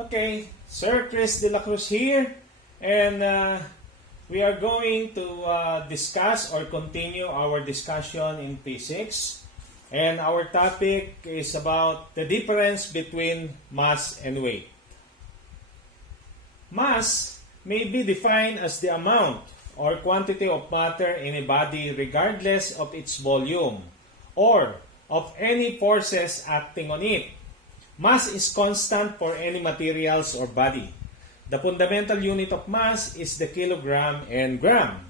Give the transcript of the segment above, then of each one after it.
Okay, Sir Chris de la Cruz here, and we are going to discuss or continue our discussion in P6. And our topic is about the difference between mass and weight. Mass may be defined as the amount or quantity of matter in a body regardless of its volume or of any forces acting on it. Mass is constant for any materials or body. The fundamental unit of mass is the kilogram and gram.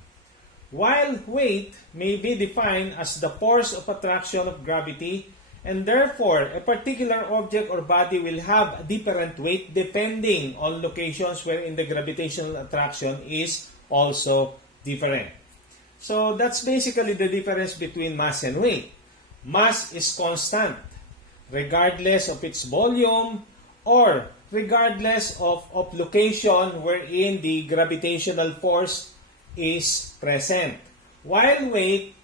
While weight may be defined as the force of attraction of gravity, and therefore a particular object or body will have a different weight depending on locations wherein the gravitational attraction is also different. So that's basically the difference between mass and weight. Mass is constant regardless of its volume or regardless of location wherein the gravitational force is present. While weight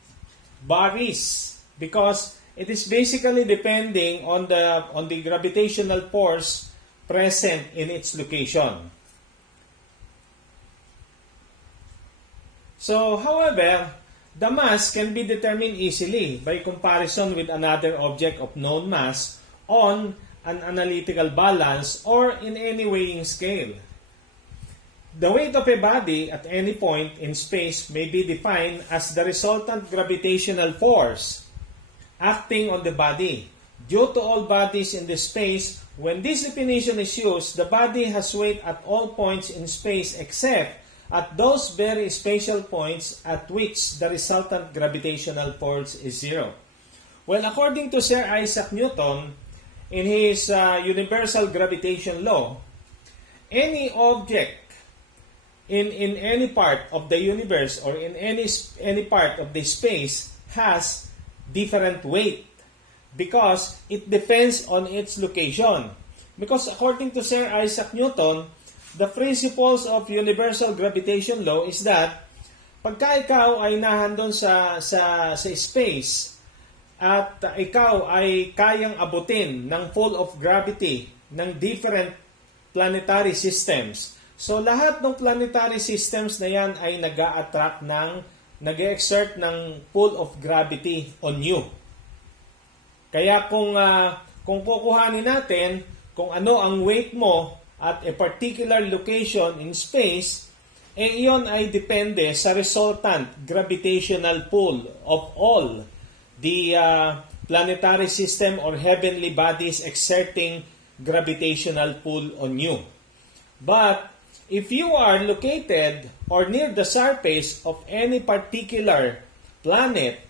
varies because it is basically depending on the gravitational force present in its location. So, however, the mass can be determined easily by comparison with another object of known mass on an analytical balance or in any weighing scale. The weight of a body at any point in space may be defined as the resultant gravitational force acting on the body. Due to all bodies in the space, when this definition is used, the body has weight at all points in space except at those very spatial points at which the resultant gravitational force is zero. Well, according to Sir Isaac Newton, in his universal gravitation law, any object in any part of the universe or in any part of the space has different weight because it depends on its location. Because according to Sir Isaac Newton, the principles of universal gravitation law is that pagka ikaw ay nahandon sa space at ikaw ay kayang abutin ng full of gravity ng different planetary systems. So lahat ng planetary systems na yan ay nag-exert ng pull of gravity on you. Kaya kung kukuhanin natin kung ano ang weight mo at a particular location in space, iyon ay depende sa resultant gravitational pull of all the planetary system or heavenly bodies exerting gravitational pull on you. But if you are located or near the surface of any particular planet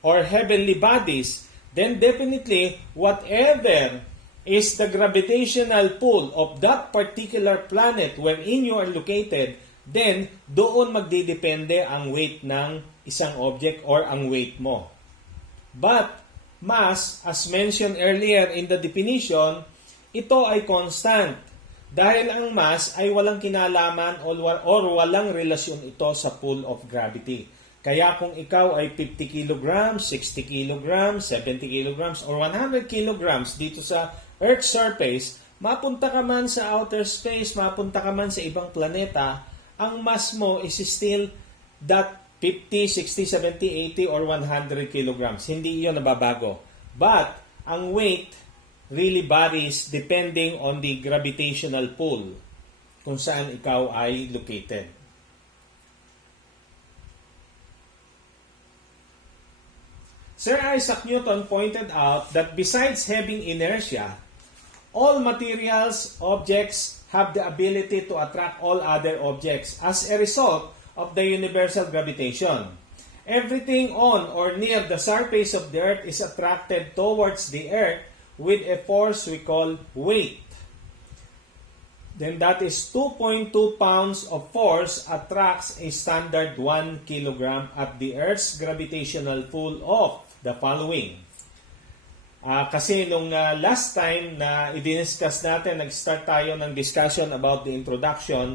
or heavenly bodies, then definitely whatever is the gravitational pull of that particular planet wherein you are located, then doon magdidepende ang weight ng isang object or ang weight mo. But mass, as mentioned earlier in the definition, ito ay constant. Dahil ang mass ay walang kinalaman or walang relasyon ito sa pull of gravity. Kaya kung ikaw ay 50 kilograms, 60 kilograms, 70 kilograms, or 100 kilograms dito sa Earth's surface, mapunta ka man sa outer space, mapunta ka man sa ibang planeta, ang mass mo is still that 50, 60, 70, 80, or 100 kilograms. Hindi iyon nababago. But ang weight really varies depending on the gravitational pull kung saan ikaw ay located. Sir Isaac Newton pointed out that besides having inertia, all materials, objects have the ability to attract all other objects as a result of the universal gravitation. Everything on or near the surface of the earth is attracted towards the earth with a force we call weight. Then that is 2.2 pounds of force attracts a standard 1 kilogram at the earth's gravitational pull of the following. Kasi nung last time na i-discuss natin, nag-start tayo ng discussion about the introduction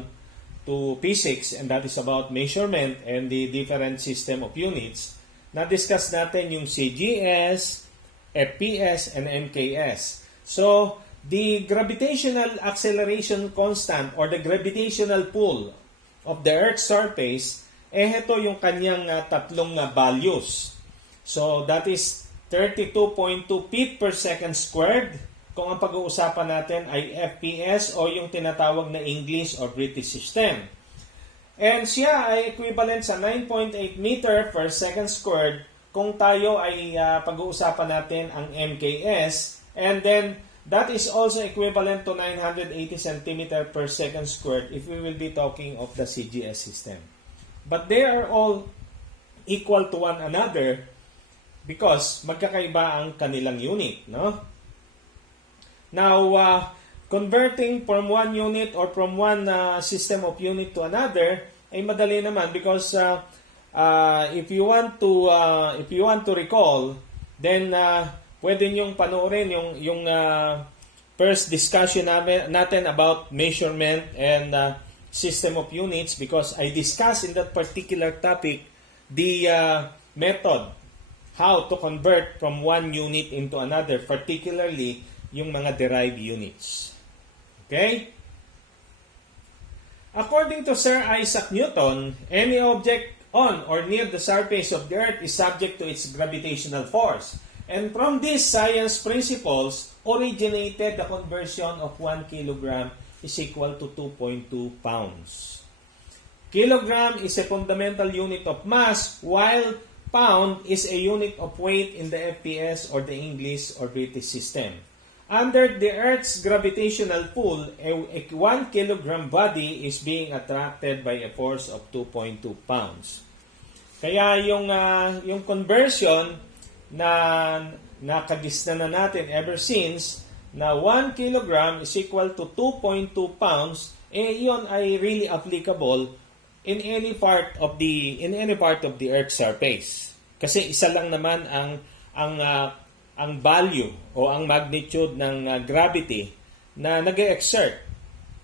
to P6 and that is about measurement and the different system of units. Na-discuss natin yung CGS, FPS, and MKS. So, the gravitational acceleration constant or the gravitational pull of the Earth's surface, ito yung kanyang tatlong values. So, that is 32.2 feet per second squared. Kung ang pag-uusapan natin ay FPS o yung tinatawag na English or British system. And siya ay equivalent sa 9.8 meter per second squared kung tayo ay pag-uusapan natin ang MKS. And then, that is also equivalent to 980 centimeter per second squared if we will be talking of the CGS system. But they are all equal to one another because magkakaiba ang kanilang unit, no? Now, converting from one unit or from one system of unit to another ay madali naman because if you want to recall, then pwede niyong panoorin yung first discussion natin about measurement and system of units because I discussed in that particular topic the method how to convert from one unit into another, particularly yung mga derived units. Okay? According to Sir Isaac Newton, any object on or near the surface of the Earth is subject to its gravitational force. And from these science principles originated the conversion of 1 kilogram is equal to 2.2 pounds. Kilogram is a fundamental unit of mass, while pound is a unit of weight in the FPS or the English or British system. Under the Earth's gravitational pull, a 1 kilogram body is being attracted by a force of 2.2 pounds. Kaya yung conversion na nakagisna na natin ever since na 1 kilogram is equal to 2.2 pounds, iyon ay really applicable in any part of the Earth's surface. Kasi isa lang naman ang value o ang magnitude ng gravity na nag-exert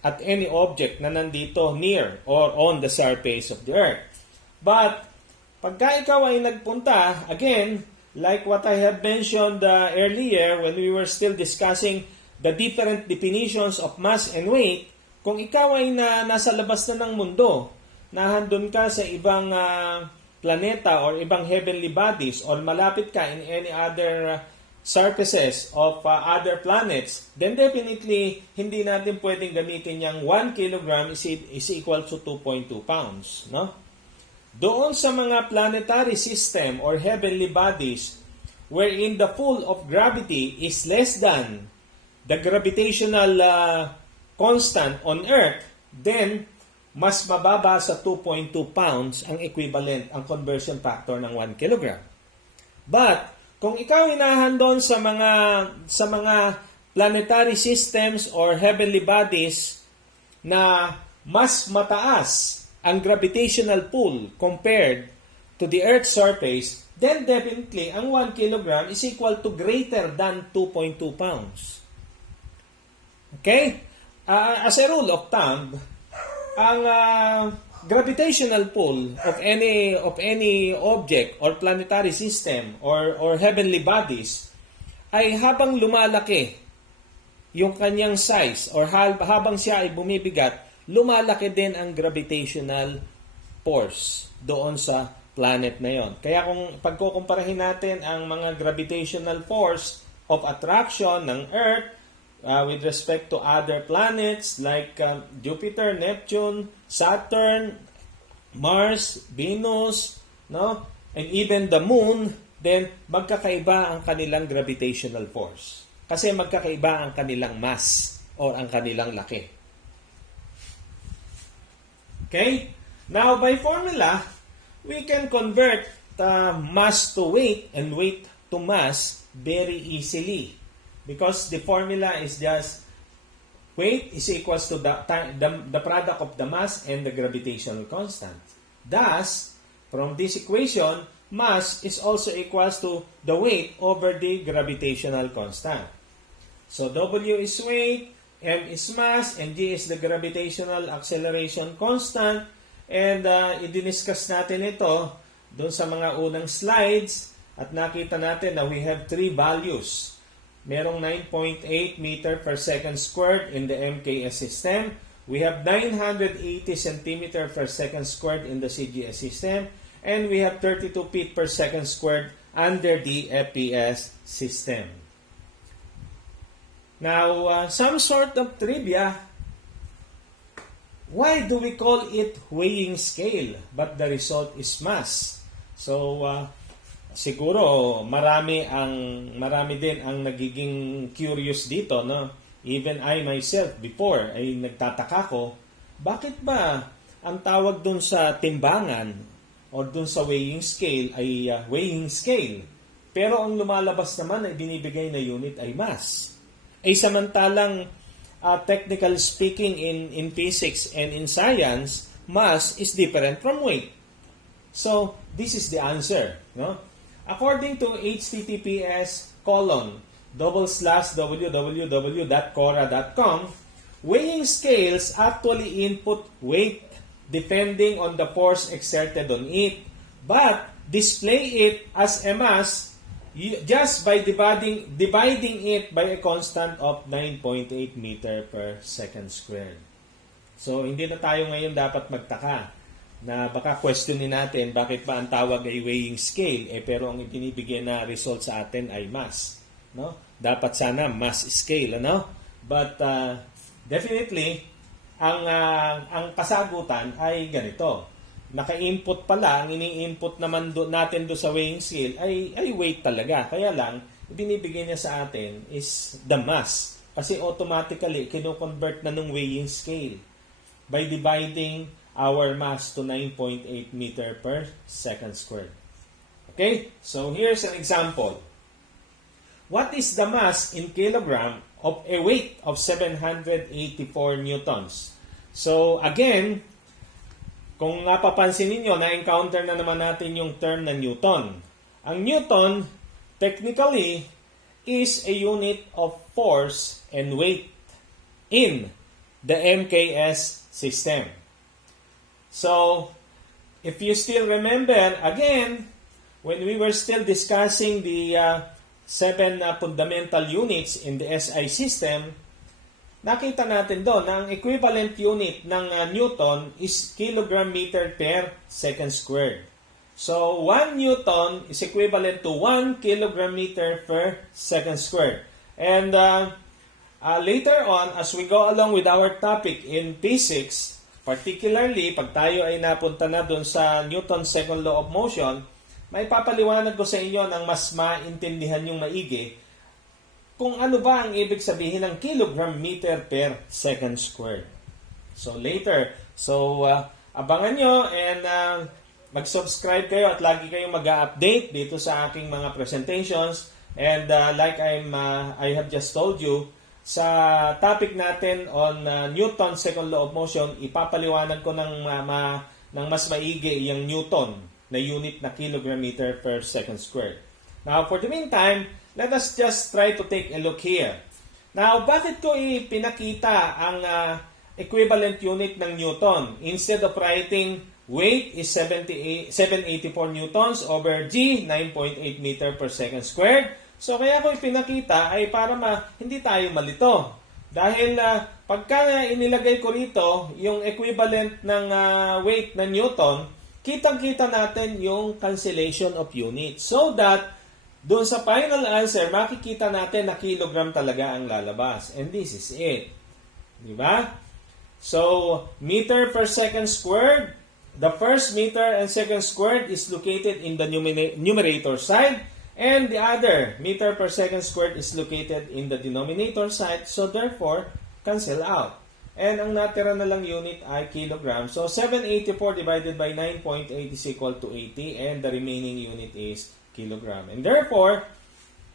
at any object na nandito near or on the surface of the Earth. But pagka ikaw ay nagpunta, again, like what I have mentioned earlier when we were still discussing the different definitions of mass and weight, kung ikaw ay nasa labas na ng mundo, nahandun ka sa ibang planeta or ibang heavenly bodies or malapit ka in any other surfaces of other planets, then definitely hindi natin pwedeng gamitin yung 1 kilogram is equal to 2.2 pounds. No? Doon sa mga planetary system or heavenly bodies wherein the pull of gravity is less than the gravitational constant on Earth, then mas mababa sa 2.2 pounds ang equivalent, ang conversion factor ng 1 kilogram. But kung ikaw inahandon sa mga planetary systems or heavenly bodies na mas mataas ang gravitational pull compared to the Earth's surface, then definitely ang 1 kilogram is equal to greater than 2.2 pounds. Okay? As a rule of thumb, ang gravitational pull of any object or planetary system or heavenly bodies ay habang lumalaki yung kanyang size or habang siya ay bumibigat, lumalaki din ang gravitational force doon sa planet na yon. Kaya kung pagkukumparahin natin ang mga gravitational force of attraction ng Earth with respect to other planets like Jupiter, Neptune, Saturn, Mars, Venus, no? And even the Moon, then magkakaiba ang kanilang gravitational force. Kasi magkakaiba ang kanilang mass or ang kanilang laki. Okay? Now, by formula, we can convert mass to weight and weight to mass very easily. Because the formula is just weight is equals to the product of the mass and the gravitational constant. Thus, from this equation, mass is also equals to the weight over the gravitational constant. So, W is weight, M is mass, and G is the gravitational acceleration constant. And i-discuss natin ito doon sa mga unang slides at nakita natin na we have three values merong 9.8 meter per second squared in the MKS system. We have 980 centimeter per second squared in the CGS system. And we have 32 feet per second squared under the FPS system. Now, some sort of trivia. Why do we call it weighing scale but the result is mass? So, siguro marami din ang nagiging curious dito, no? Even I myself before ay nagtataka ko, bakit ba ang tawag dun sa timbangan or dun sa weighing scale ay weighing scale? Pero ang lumalabas naman ay binibigay na unit ay mass. Ay samantalang technical speaking in physics and in science, mass is different from weight. So, this is the answer. No? According to https://www.cora.com, weighing scales actually input weight depending on the force exerted on it, but display it as a mass just by dividing it by a constant of 9.8 meter per second squared. So, hindi na tayo ngayon dapat magtaka na baka questionin natin bakit ba ang tawag ay weighing scale pero ang ibinibigay na result sa atin ay mass. No? Dapat sana mass scale, ano? But definitely ang kasagutan ay ganito. Naka-input pala, ang ini-input naman natin do sa weighing scale ay weight talaga. Kaya lang, binibigay niya sa atin is the mass. Kasi automatically, kino-convert na ng weighing scale by dividing our mass to 9.8 meter per second squared. Okay? So, here's an example. What is the mass in kilogram of a weight of 784 newtons? So, again, kung napapansin ninyo, na-encounter na naman natin yung term na Newton. Ang Newton, technically, is a unit of force and weight in the MKS system. So, if you still remember, again, when we were still discussing the 7 fundamental units in the SI system, nakita natin doon na ang equivalent unit ng Newton is kilogram meter per second squared. So, 1 Newton is equivalent to 1 kilogram meter per second squared. And later on, as we go along with our topic in physics, particularly pag tayo ay napunta na doon sa Newton's second law of motion, may papaliwanag ko sa inyo ng mas maintindihan yung maigi kung ano ba ang ibig sabihin ng kilogram meter per second squared. So later, abangan nyo and mag-subscribe kayo at lagi kayong mag-update dito sa aking mga presentations. And like I have just told you, sa topic natin on Newton's second law of motion, ipapaliwanag ko ng mas maigi yung Newton na unit na kilogram meter per second squared. Now, for the meantime, let us just try to take a look here. Now, bakit ko ipinakita ang equivalent unit ng Newton? Instead of writing weight is 784 newtons over G, 9.8 meter per second squared. So, kaya ko ipinakita ay para hindi tayo malito. Dahil pagka inilagay ko rito, yung equivalent ng weight ng Newton, kitang-kita natin yung cancellation of units. So that doon sa final answer, makikita natin na kilogram talaga ang lalabas. And this is it. Diba? So, meter per second squared, the first meter and second squared is located in the numerator side, and the other meter per second squared is located in the denominator side. So, therefore, cancel out. And ang natira na lang unit ay kilogram. So, 784 divided by 9.8 is equal to 80, and the remaining unit is kilogram. And therefore,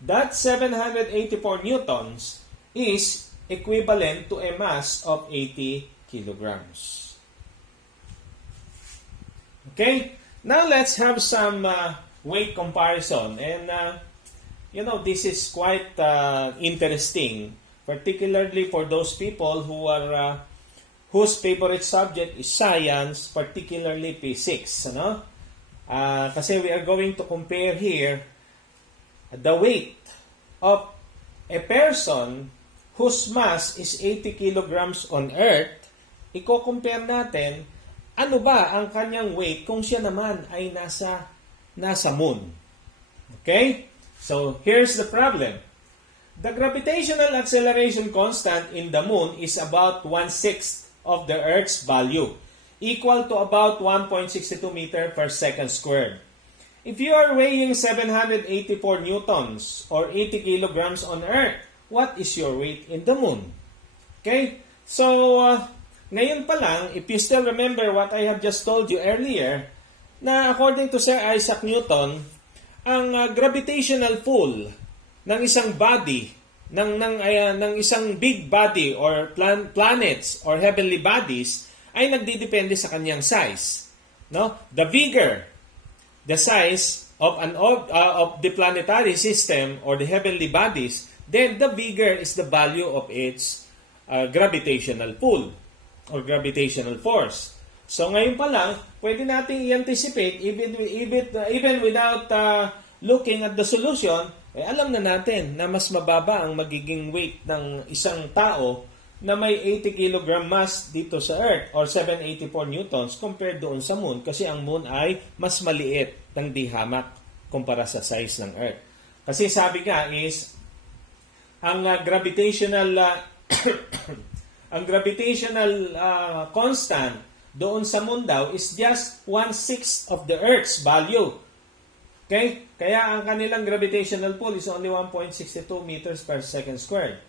that 784 newtons is equivalent to a mass of 80 kilograms. Okay? Now, let's have some weight comparison. And, this is quite interesting, particularly for those people who are whose favorite subject is science, particularly physics. Kasi we are going to compare here the weight of a person whose mass is 80 kilograms on Earth, i-compare natin ano ba ang kanyang weight kung siya naman ay nasa moon. Okay? So, here's the problem. The gravitational acceleration constant in the moon is about 1/6 of the Earth's value, equal to about 1.62 meter per second squared. If you are weighing 784 newtons or 80 kilograms on Earth, what is your weight in the moon? Okay? So, ngayon pa lang, if you still remember what I have just told you earlier, na according to Sir Isaac Newton, ang gravitational pull ng isang body, ng isang big body or planets or heavenly bodies ay nagdidepende sa kanyang size. No? The bigger the size of the planetary system or the heavenly bodies, then the bigger is the value of its gravitational pull or gravitational force. So ngayon pa lang, pwede nating i-anticipate even without looking at the solution, alam na natin na mas mababa ang magiging weight ng isang tao na may 80 kg mass dito sa Earth or 784 newtons compared doon sa Moon kasi ang Moon ay mas maliit ng dihamak kumpara sa size ng Earth. Kasi sabi nga is ang gravitational constant doon sa Moon daw is just 1/6 of the Earth's value. Okay? Kaya ang kanilang gravitational pull is only 1.62 meters per second squared.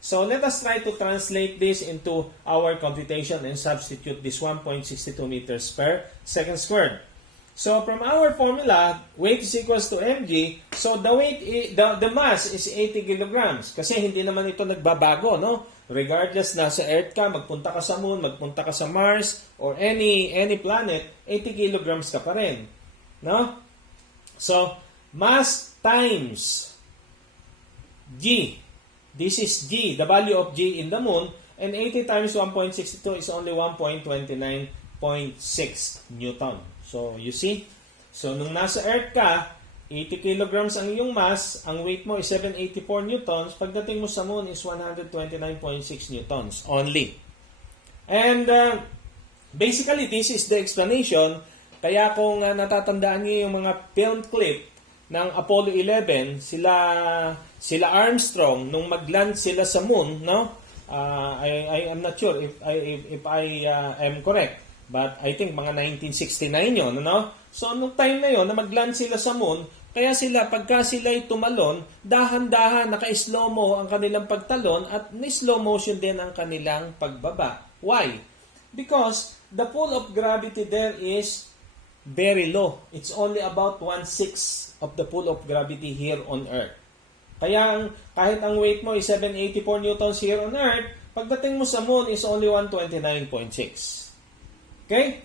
So let us try to translate this into our computation and substitute this 1.62 meters per second squared. So from our formula, weight is equals to mg. So the mass is 80 kilograms kasi hindi naman ito nagbabago, no? Regardless na sa Earth ka, magpunta ka sa Moon, magpunta ka sa Mars or any planet, 80 kilograms ka pa rin, no? So mass times g. This is g, the value of g in the Moon, and 80 times 1.62 is only 1.29.6 Newton. So, you see? So, nung nasa Earth ka, 80 kilograms ang iyong mass, ang weight mo is 784 newtons, pagdating mo sa Moon is 129.6 newtons only. And, basically, this is the explanation. Kaya kung natatandaan niyo yung mga film clip ng Apollo 11, sila Armstrong nung mag-land sila sa Moon, no? I am not sure if I am correct, but I think mga 1969 yon, no? So nung time na yon na mag-land sila sa Moon, kaya sila pagka sila'y tumalon, dahan-dahan naka-slow mo ang kanilang pagtalon at ni-slow motion din ang kanilang pagbaba. Why? Because the pull of gravity there is very low. It's only about 1/6 of the pull of gravity here on Earth. Kaya kahit ang weight mo is 784 newtons here on Earth, pagdating mo sa Moon is only 129.6. Okay?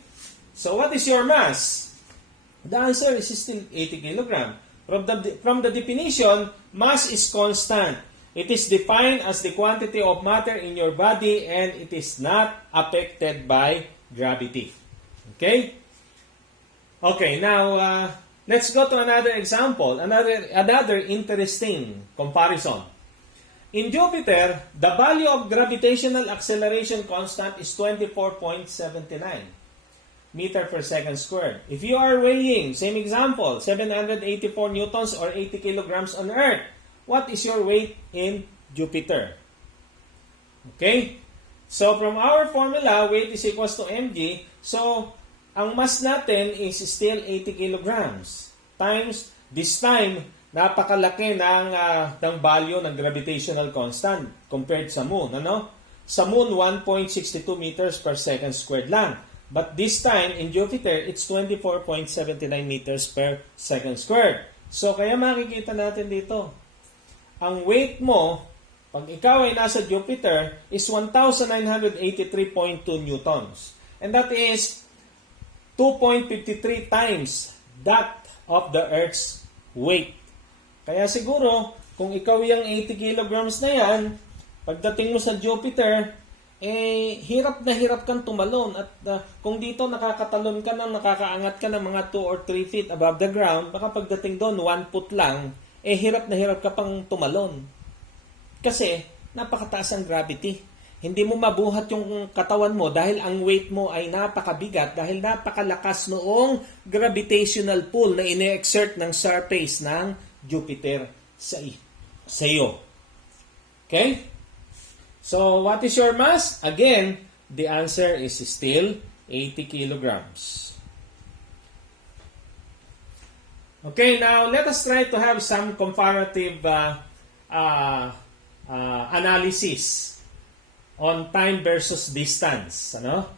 So what is your mass? The answer is still 80 kg. From the definition, mass is constant. It is defined as the quantity of matter in your body and it is not affected by gravity. Okay? Okay, now let's go to another example, another interesting comparison. In Jupiter, the value of gravitational acceleration constant is 24.79 meter per second squared. If you are weighing, same example, 784 newtons or 80 kilograms on Earth, what is your weight in Jupiter? Okay? So from our formula, weight is equals to mg. So ang mass natin is still 80 kilograms times this time napakalaki ng value ng gravitational constant compared sa Moon, ano? Sa Moon 1.62 meters per second squared lang. But this time in Jupiter it's 24.79 meters per second squared. So kaya makikita natin dito ang weight mo pag ikaw ay nasa Jupiter is 1983.2 newtons. And that is 2.53 times that of the Earth's weight. Kaya siguro, kung ikaw yung 80 kilograms na yan, pagdating mo sa Jupiter, hirap na hirap kang tumalon. At kung dito nakakatalon ka na, nakakaangat ka ng mga 2 or 3 feet above the ground, baka pagdating doon, 1 foot lang, hirap na hirap ka pang tumalon. Kasi napakataas ang gravity. Hindi mo mabuhat yung katawan mo dahil ang weight mo ay napakabigat dahil napakalakas noong gravitational pull na ine-exert ng surface ng Jupiter sa iyo. Okay? So, what is your mass? Again, the answer is still 80 kilograms. Okay, now let us try to have some comparative analysis on time versus distance. Ano?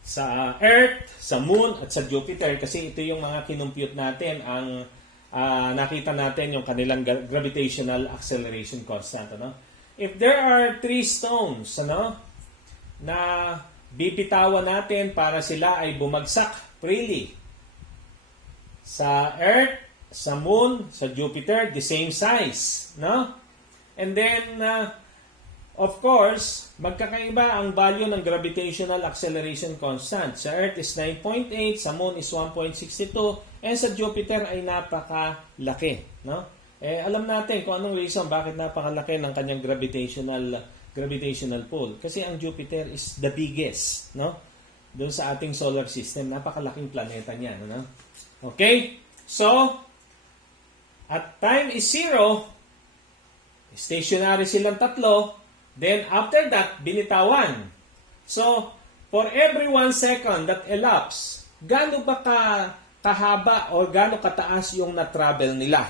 Sa Earth, sa Moon, at sa Jupiter. Kasi ito yung mga kinumpute natin. Ang nakita natin yung kanilang gravitational acceleration constant. Ano? If there are 3 stones na bibitawan natin para sila ay bumagsak freely, sa Earth, sa Moon, sa Jupiter, the same size, no? And then, of course, magkakaiba ang value ng gravitational acceleration constant. Sa Earth is 9.8, sa Moon is 1.62, and sa Jupiter ay napakalaki, no? Alam natin kung anong reason bakit napakalaki ng kanyang gravitational pull. Kasi ang Jupiter is the biggest, no? Doon sa ating solar system, napakalaking planeta niya, no? Okay? So, at time is 0, stationary silang tatlo, then after that, binitawan. So, for every 1 second that elapsed, gaano ba kahaba o gaano kataas yung na-travel nila?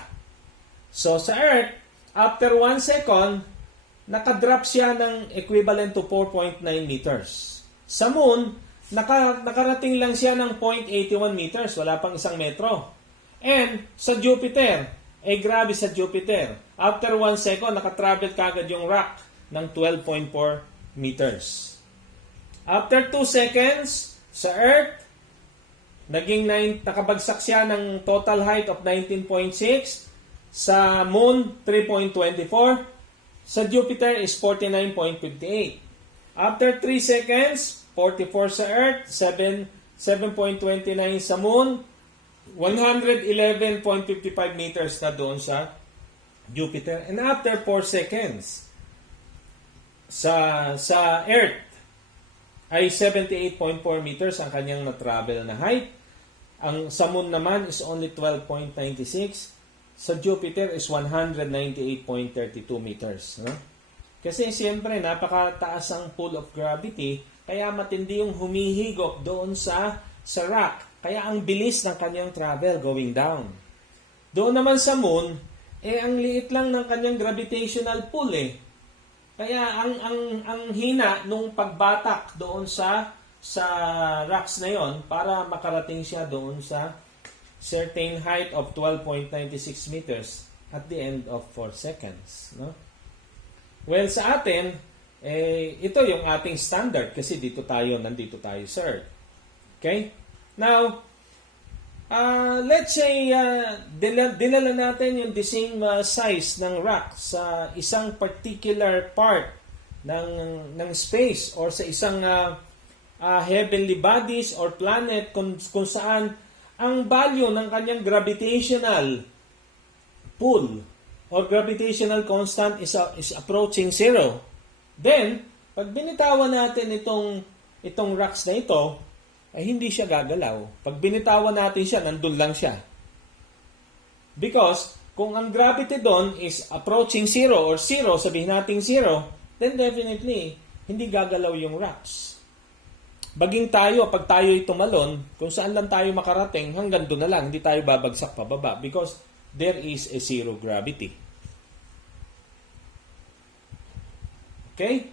So, sa Earth, after 1 second, nakadrop siya ng equivalent to 4.9 meters. Sa Moon, nakarating lang siya ng 0.81 meters, wala pang 1 metro. And sa Jupiter, grabe sa Jupiter. After 1 second, nakatravel kagad yung rock ng 12.4 meters. After 2 seconds, sa Earth, nakabagsak siya ng total height of 19.6. Sa Moon, 3.24. Sa Jupiter is 49.58. After 3 seconds, 44 sa Earth, 7.29 sa Moon, 111.55 meters na doon sa Jupiter. And after 4 seconds, sa Earth ay 78.4 meters ang kanyang na-travel na height. Ang sa Moon naman is only 12.96. Sa Jupiter is 198.32 meters. No? Kasi siyempre, napakataas ang pull of gravity, kaya matindi yung humihigop doon sa rock. Kaya ang bilis ng kanyang travel going down. Doon naman sa Moon, ang liit lang ng kanyang gravitational pull eh. Kaya ang hina nung pagbatak doon sa rocks na yon para makarating siya doon sa certain height of 12.96 meters at the end of 4 seconds. No? Well, sa atin, ito yung ating standard kasi nandito tayo sa Earth. Okay? Now, let's say, dinala natin yung the same size ng rock sa isang particular part ng space or sa isang heavenly bodies or planet kung saan ang value ng kanyang gravitational pull or gravitational constant is approaching 0. Then, pag binitawan natin itong rocks na ito, ay hindi siya gagalaw. Pag binitawan natin siya, nandun lang siya. Because, kung ang gravity doon is approaching 0 or 0, sabihin natin 0, then definitely, hindi gagalaw yung rocks. Baging tayo, pag tayo'y tumalon, kung saan lang tayo makarating, hanggang doon na lang, hindi tayo babagsak pababa because there is a 0 gravity. Okay?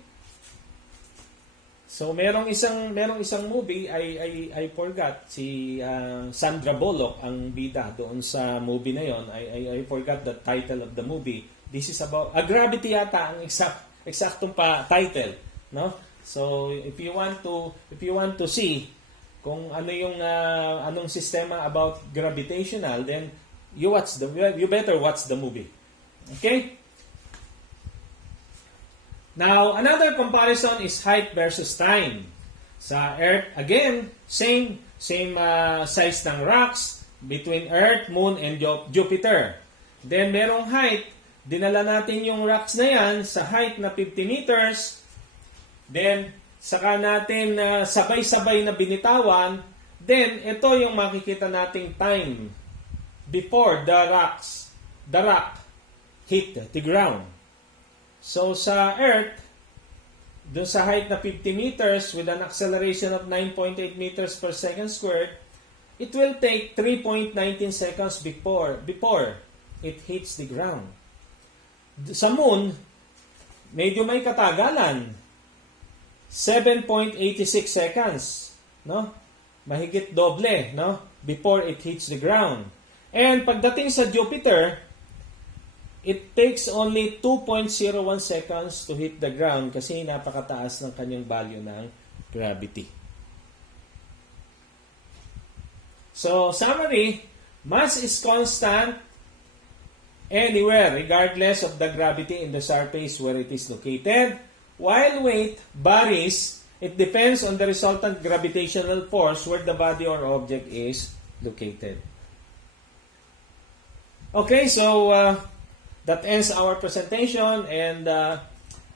So merong isang movie I forgot si Sandra Bullock ang bida doon sa movie na yon. I forgot the title of the movie. This is about Gravity yata ang eksaktong title, no? So if you want to see kung ano yung anong sistema about gravitational, then you better watch the movie. Okay? Now, another comparison is height versus time. Sa Earth, again, same size ng rocks between Earth, Moon, and Jupiter. Then, merong height dinala natin yung rocks na yan sa height na 50 meters, then saka natin sabay-sabay na binitawan, then ito yung makikita nating time before the rock hit the ground. So sa Earth, dun sa height na 50 meters with an acceleration of 9.8 meters per second squared, it will take 3.19 seconds before it hits the ground. Sa Moon, medyo may katagalan. 7.86 seconds, no? Mahigit doble, no? Before it hits the ground. And pagdating sa Jupiter, it takes only 2.01 seconds to hit the ground kasi napakataas ng kanyang value ng gravity. So, summary, mass is constant anywhere regardless of the gravity in the surface where it is located, while weight varies. It depends on the resultant gravitational force where the body or object is located. Okay, so that ends our presentation, and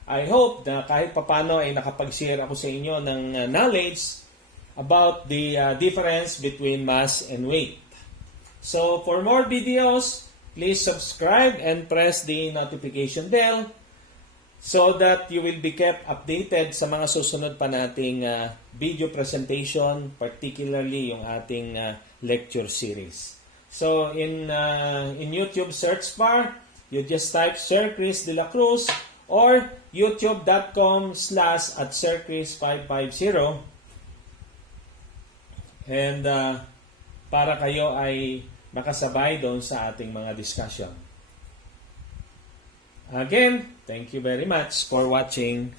I hope na kahit papano ay nakapag-share ako sa inyo ng knowledge about the difference between mass and weight. So for more videos, please subscribe and press the notification bell so that you will be kept updated sa mga susunod pa nating video presentation, particularly yung ating lecture series. So in YouTube search bar, you just type Sir Chris De La Cruz or youtube.com/@SirChris550, and para kayo ay makasabay doon sa ating mga discussion. Again, thank you very much for watching.